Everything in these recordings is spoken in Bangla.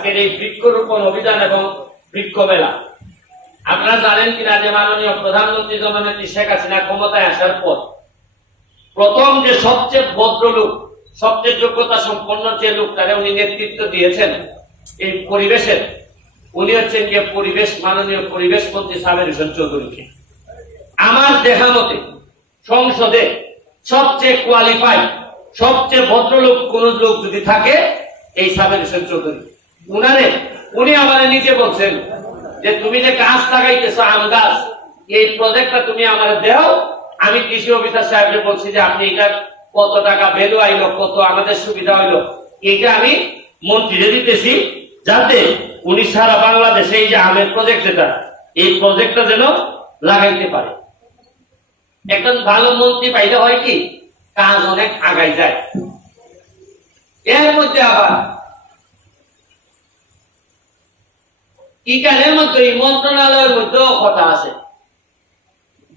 আজকের এই বৃক্ষরোপণ অভিযান এবং বৃক্ষ মেলা। আপনারা জানেন কিনা যে মাননীয় প্রধানমন্ত্রী জননেত্রী শেখ হাসিনা ক্ষমতায় আসার পর প্রথম যে সবচেয়ে ভদ্রলোক, সবচেয়ে যোগ্যতা সম্পন্ন যে লোকটারে উনি নেতৃত্ব দিয়েছেন এই পরিবেশের, উনি হচ্ছেন যে মাননীয় পরিবেশ মন্ত্রী সাবের হোসেন চৌধুরীকে। আমার দেখা মতে সংসদে সবচেয়ে কোয়ালিফাইড, সবচেয়ে ভদ্রলোক কোন লোক যদি থাকে এই সাবের হোসেন চৌধুরী। উনি আমার নিজে বলছেন যে তুমি যে গাছ লাগাইতেছো আম গাছ, এই প্রজেক্টটা তুমি আমার দেও। আমি কৃষি অফিসার সাহেবকে বলছি যে আপনি এটা কত টাকা ভ্যালু আইলো, কত আমাদের সুবিধা হইলো, এটা আমি মন্ত্রীরে দিতেছি, যাতে উনি সারা বাংলাদেশে এই যে আমের প্রজেক্ট যেটা, এই প্রজেক্টটা যেন লাগাইতে পারে। একজন ভালো মন্ত্রী পাইলে হয় কি কাজ অনেক আগাই যায়। এর মধ্যে আবার ইটারের মধ্যে এই মন্ত্রণালয়ের মধ্যেও কথা আছে।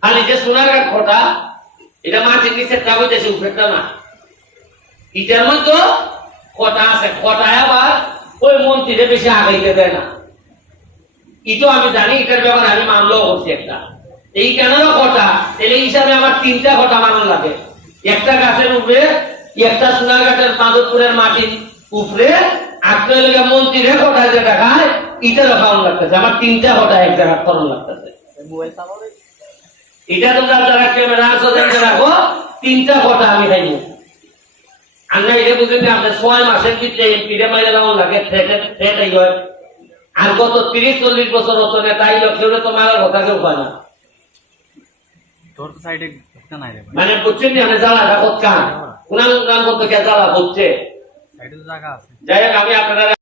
খালি যে সোনারঘাট খোটা, এটা মাটির নিচে কাগজেছে, উপরেটা না। ইটার মধ্যে কথা আছে, খটায় আবার ওই মন্ত্রীদের বেশি আগাইতে দেয় না। ইটো আমি জানি, এটার ব্যাপারে আমি মামলাও করছি একটা। এই কেনেরও কথা, এই হিসাবে আমার 3টা কথা মানন লাগে। একটা গাছের উপরে, একটা সোনারঘাটের মাধবপুরের মাটির উপরে, আপনার মন্ত্রীদের কথা যে দেখায় ইটারও খাওয়ান লাগতেছে। আমার 3টা কথা এক জায়গায় ফলন লাগতেছে। এটা তো যারা ক্যামেরা আছে রাখো, 3টা কথা আমি খাইব। আমরা এটা বুঝলি আপনার 6 মাসের ভিতরে এমপিরে মাইরে দেওয়ার লাগে, হয়। আর গত 30-40 বছর হতো না, তাই লক্ষ্যে তো মারার কথা কেউ পায় না। মানে বুঝছেন নি আপনি জ্বালা রাখত কান, উনান মতো কে জ্বালা হচ্ছে। যাই হোক, আমি আপনারা